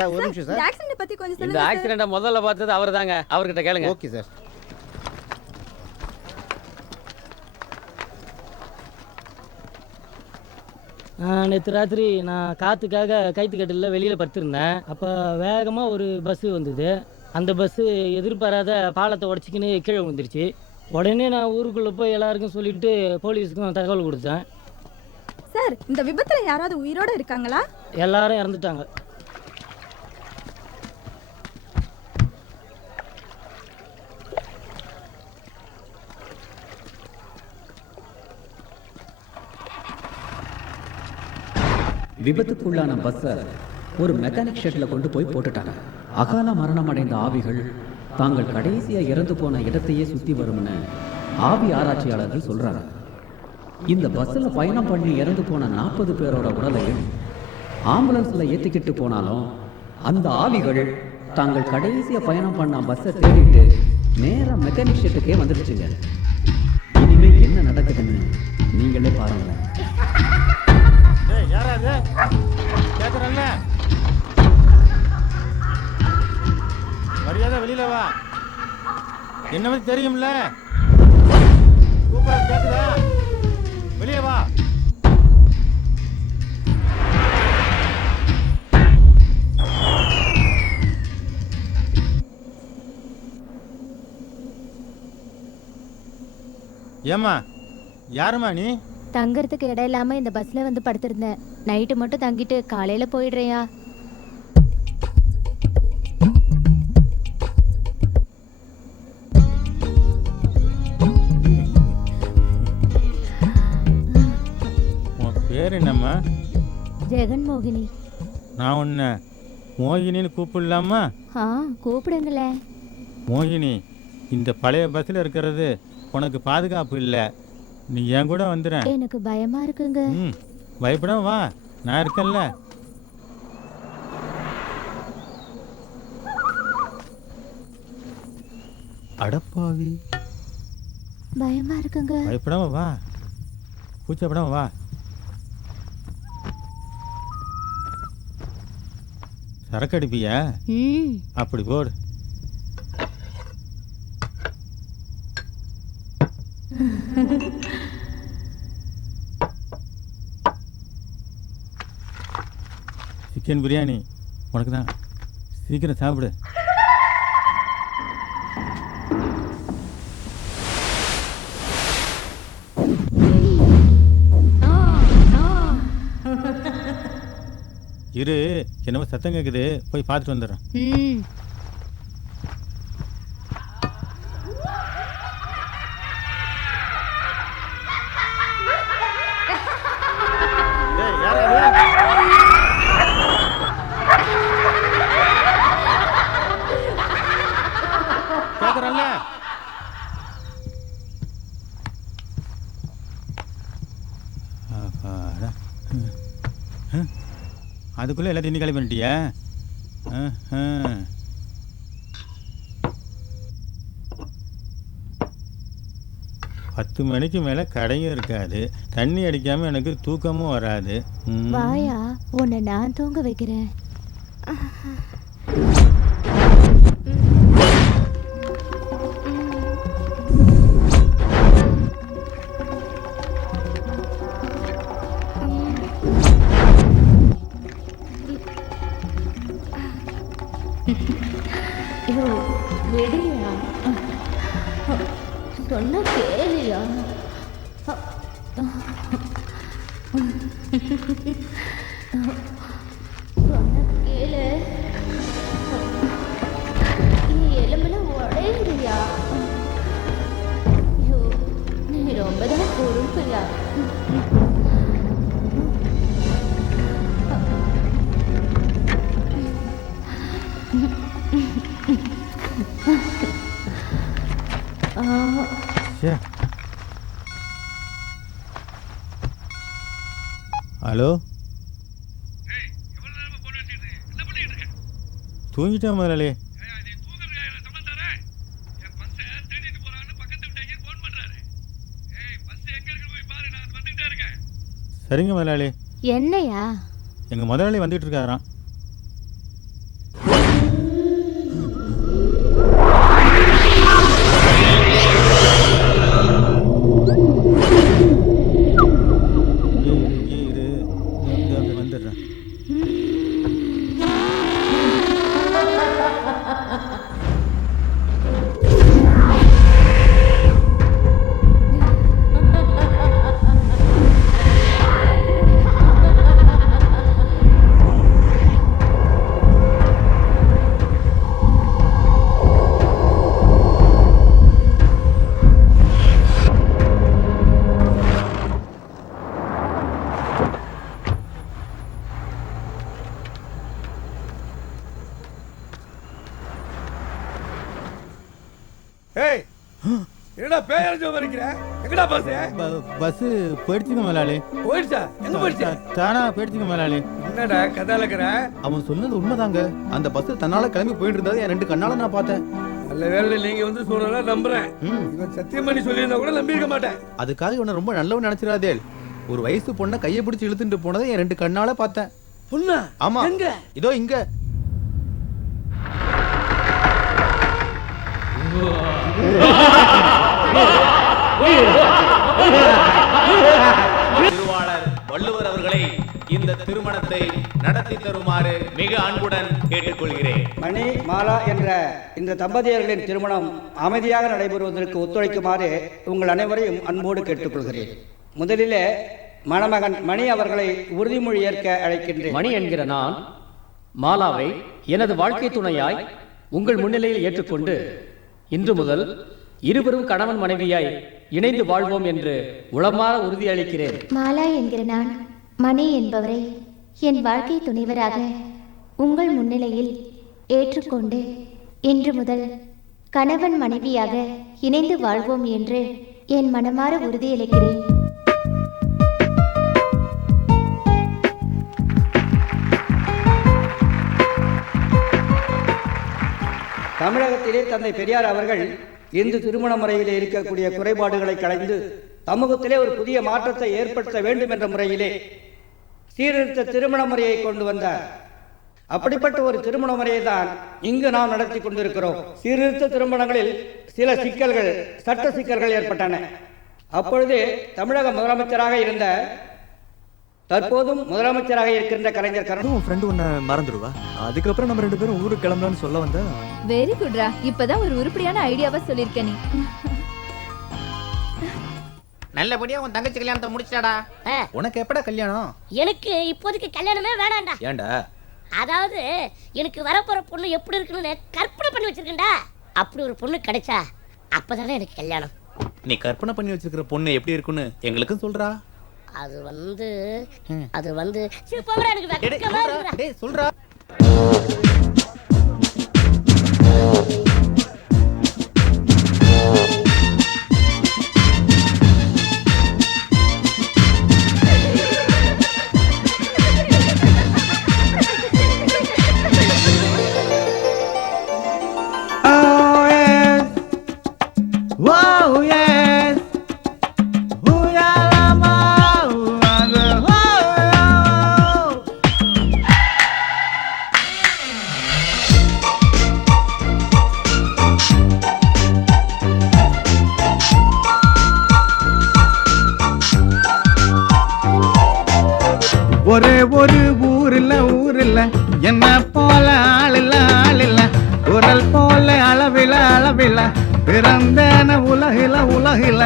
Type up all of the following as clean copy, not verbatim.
Sir ஒரு நிமிஷம் sir. Accident பத்தி கொஞ்சம் இந்த சொல்லுங்க சார். ஆக்சிடென்ட்டை முதல்ல பார்த்தது அவர் தாங்க. அவர்கிட்ட கேளுங்க. Okay sir. நேற்று ராத்திரி நான் காற்றுக்காக கைத்துக்கட்டில் வெளியில் படுத்திருந்தேன். அப்போ வேகமாக ஒரு பஸ்ஸு வந்தது. அந்த பஸ்ஸு எதிர்பாராத பாலத்தை உடச்சிக்கின்னு கீழே விழுந்துருச்சு. உடனே நான் ஊருக்குள்ளே போய் எல்லாருக்கும் சொல்லிவிட்டு போலீஸுக்கும் தகவல் கொடுத்தேன். சார் இந்த விபத்துல யாராவது உயிரோட இருக்காங்களா? எல்லாரும் இறந்துட்டாங்க. விபத்துக்குள்ளான பஸ்ஸை ஒரு மெக்கானிக் ஷெட்டில் கொண்டு போய் போட்டுட்டாங்க. அகால மரணம் அடைந்த ஆவிகள் தாங்கள் கடைசியாக இறந்து போன இடத்தையே சுற்றி வரும்னு ஆவி ஆராய்ச்சியாளர்கள் சொல்கிறாங்க. இந்த பஸ்ஸில் பயணம் பண்ணி இறந்து போன 40 பேரோட உடலையும் ஆம்புலன்ஸில் ஏற்றிக்கிட்டு போனாலும் அந்த ஆவிகள் தாங்கள் கடைசியாக பயணம் பண்ண பஸ்ஸை தேடிட்டு நேராக மெக்கானிக் ஷெட்டுக்கே வந்துடுச்சுங்க. இனிமேல் என்ன நடக்குதுன்னு நீங்களே பாருங்களேன். யாராவது கேட்குறல்ல, மரியாதை வெளியில வா. என்ன பத்தி தெரியும்ல, கூப்பிட கேட்குதா? வெளியே வா. ஏம்மா, யாருமா நீ? தங்கறதுக்கு இடம் இல்லாம இந்த பஸ்ல வந்து படுத்திருந்தேன். நைட்டு மட்டும் தங்கிட்டு காலையில போயிடுறியா? உன் பேர் என்னம்மா? ஜெகன் மோகினி. நான் உன்னை மோகினின்னு கூப்பிடலாமா? கூப்பிடுங்களே. மோகினி, இந்த பழைய பஸ்ஸில் இருக்கிறது உனக்கு பாதுகாப்பு இல்லை. நீ என் கூட வந்துடுற. எனக்கு பயமா இருக்குங்க. பயப்படாம வா, நான் இருக்கேன்ல. அடப்பாவி, பயமா இருக்குங்க. பயப்படாம வா, கூச்சப்படாம வா. சரக்கு அடிப்பியா? அப்படி போடு. சிக்கன் பிரியாணி உனக்கு தான். சீக்கிரம் சாப்பிடு. இரு, என்னமோ சத்தம் கேட்குது, போய் பார்த்துட்டு வந்துடுறேன். கேட்குறல்ல, அதுக்குள்ளே எல்லாத்தையும் இன்னி கிளம்பி பண்ணிட்டியா? 10 மணிக்கு மேலே கடையும் இருக்காது. தண்ணி அடிக்காமல் எனக்கு தூக்கமும் வராது. வாயா, உன்னை நான் தூங்க வைக்கிறேன். விடியா, சொன்ன கேளியா? சொன்ன கேளு. எலும்புல உடையிறியா? நீ ரொம்ப தான் பொறுப்பியா? ஹலோ, தூங்கிட்டேன் முதலாளி. சரிங்க முதலாளி. என்னையா? எங்க முதலாளி வந்துட்டு இருக்காராம். ஏய் என்னடா பேரஞ்சு வரைக்கிற எங்கடா பஸ் பஸ் போயிடுச்சுங்க முதலாளி. போயிடுச்சா? எங்க போயிடுச்சு? தானா போயிடுச்சுங்க முதலாளி. என்னடா கதை அலக்குற? அவன் சொன்னது உண்மைதாங்க. அந்த பஸ் தன்னால கிளம்பி போயிட்டு இருந்தது என் 2 கண்ணால நான் பார்த்தேன். நல்ல வேலை நீங்க வந்து சொல்றதா நம்புறேன். இவன் சத்தியம் பண்ணி சொல்லியிருந்தா கூட நம்பியிருக்க மாட்டேன். அதுக்காக இவனை ரொம்ப நல்லவன் நினைச்சிடாதே. ஒரு வயசு பொண்ணை கையை பிடிச்சி இழுத்துட்டு போனதை என் 2 கண்ணால பார்த்தேன். பொண்ணா? ஆமா. எங்க? இதோ இங்க. திருவாளர் வள்ளுவர் அவர்களை இந்த திருமணத்தை நடத்தி தருமாறு மிக அன்புடன் கேட்டுக்கொள்கிறேன். மணி மாலா என்ற இந்த தம்பதியர்களின் திருமணம் அமைதியாக நடைபெறுவதற்கு ஒத்துழைக்குமாறு உங்கள் அனைவரையும் அன்போடு கேட்டுக்கொள்கிறேன். முதலிலே மணமகன் மணி அவர்களை உறுதிமொழி ஏற்க அழைக்கின்றேன். மணி என்கிற நான் மாலாவை எனது வாழ்க்கை துணையாய் உங்கள் முன்னிலையில் ஏற்றுக்கொண்டு இன்று முதல் இருவரும் கணவன் மனைவியாய் இணைந்து வாழ்வோம் என்று உளமாற உறுதியளிக்கிறேன். மாலா என்கிற நான் மணி என்பவரை என் வாழ்க்கை துணைவராக உங்கள் முன்னிலையில் ஏற்றுக்கொண்டு இன்று முதல் கணவன் மனைவியாக இணைந்து வாழ்வோம் என்று என் மனமாற உறுதியளிக்கிறேன். தமிழகத்திலே தந்தை பெரியார் அவர்கள் இந்து திருமண முறையிலே இருக்கக்கூடிய குறைபாடுகளை களைந்து சமூகத்திலே ஒரு புதிய மாற்றத்தை ஏற்படுத்த வேண்டும் என்ற முறையிலே சீர்திருத்த திருமண முறையை கொண்டு வந்தார். அப்படிப்பட்ட ஒரு திருமண முறையை தான் இங்கு நாம் நடத்தி கொண்டிருக்கிறோம். சீர்திருத்த திருமணங்களில் சில சிக்கல்கள், சட்ட சிக்கல்கள் ஏற்பட்டன. அப்பொழுது தமிழக முதலமைச்சராக இருந்த, தற்போதும் முதலமைச்சராக இருக்கின்ற கலைஞர் உன் ஃப்ரெண்டு உன்னை மறந்துடுவா. அதுக்கப்புறம் நம்ம 2 பேரும் ஊருக்கு கிளம்பலான்னு சொல்ல வந்தா. வெரி குட்ரா, இப்பதான் ஒரு உருப்படியான ஐடியாவா சொல்லிருக்க நீ. நல்லபடியா உன் தங்கச்சி கல்யாணத்தை முடிச்சிட்டாடா. உனக்கு எப்படா கல்யாணம்? எனக்கு இப்போதைக்கு கல்யாணமே வேணாம்டா. ஏன்டா? அதாவது எனக்கு வரப்போற பொண்ணு எப்படி இருக்குன்னு கற்பனை பண்ணி வச்சிருக்கேன்டா. அப்படி ஒரு பொண்ணு கிடைச்சா அப்பதானே எனக்கு கல்யாணம். நீ கற்பனை பண்ணி வச்சிருக்கிற பொண்ணு எப்படி இருக்குன்னு எங்களுக்கும் சொல்றா. அது வந்து சரி போங்கடா, எனக்கு வெக்கமா இருக்குடா. டேய் சொல்றா. ஒரே ஒரு ஊரில் என்ன போல ஆளில்ல குரல் போல அளவில பிறந்தேன உலகில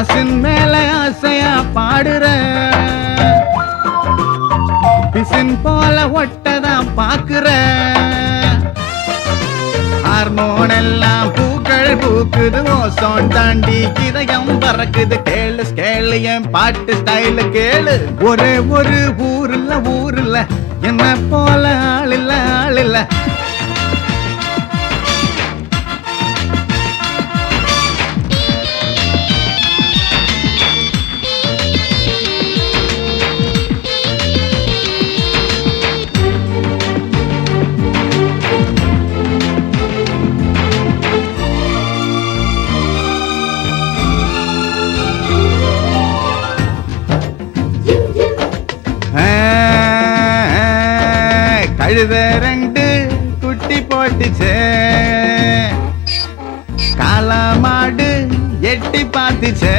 அசின் மேல ஆசையா பாடுற பிசின் போல ஒட்டதான் பாக்குற ஹார்மோன் எல்லாம் பூக்கள் பூக்குது ஓசோன் தாண்டி இதயம் பறக்குது கேளு ஸ்கேலு என் பாட்டு ஸ்டைலு கேளு ஒரே ஒரு ஊரில் என்ன போல ஆளில்ல கழுத 2 குட்டி போட்டுச்சே காளமாடு எட்டி பார்த்துச்சே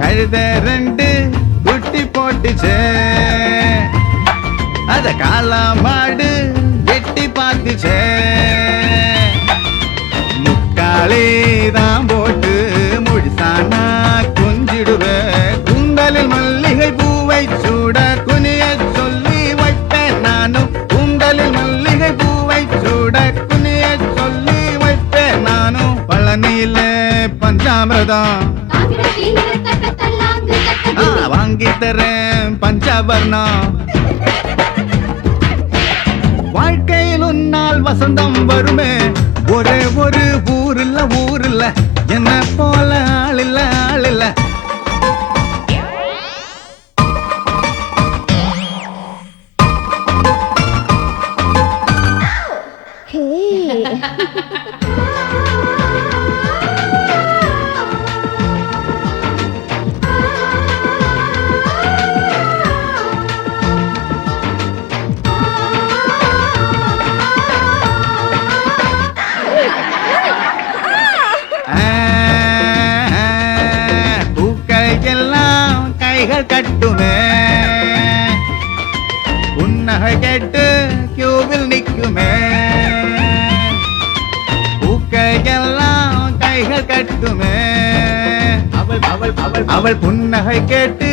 கழுத 2 குட்டி போட்டுச்சே அத காளமாடு எட்டி பார்த்துச்சே முக்காலே தான் போட்டு முடிசானா கொஞ்சிடுவேன் குந்தலில் மல்லிகை பூவை சூட குனிய சொல்லி வைப்பேன் நானும் குந்தலில் மல்லிகை பூவை சூட குனிய சொல்லி வைப்பேன் நானும் பழனியில பஞ்சாமிரதம் வாங்கி தரேன் பஞ்சாபர்ணம் வாழ்க்கையில் உன்னால் வசந்தம் வருமே ஒரே ஒரு ஊர் இல்ல என்ன போல ஆள் இல்ல கட்டுமே புன்னகை கேட்டு கியூவில் நிற்குமே பூக்கையெல்லாம் கைகள் கட்டுமே அவள் புன்னகை கேட்டு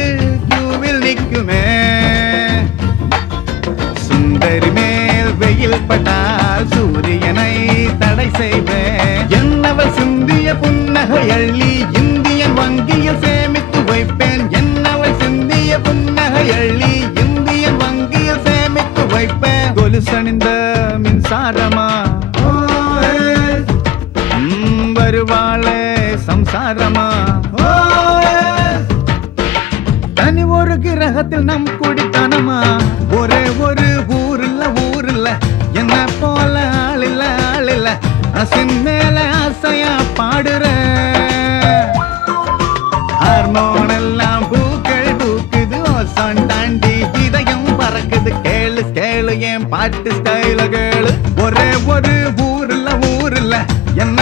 கியூவில் நிற்குமே சுந்தரி மேல் வெயில் பட்டால் சூரியனை தடை செய்வேன் என்னவள் சிந்திய புன்னகை அள்ளி இந்தியன் வங்கியில் சேமித்து வைப்பேன் என்னவள் சிந்திய புன்னகை அள்ளி இந்தியன் வங்கியில் சேமித்து வைப்பேன் கொலுசணிந்த மின்சாரமா வருவாளே சம்சாரமா தனி ஒரு கிரகத்தில் நம் குடித்தனமா ஒரே ஒரு ஊர் இல்ல என்ன போல ஆள் இல்ல அசின் மேல ஆசையா பாடுற ஹார்மோன் எல்லாம் பூக்கள் பூக்குது ஓசோன் தாண்டி இதயம் பறக்குது கேளு என் பாட்டு ஸ்டைல கேளு ஒரே ஒரு ஊர் இல்ல என்ன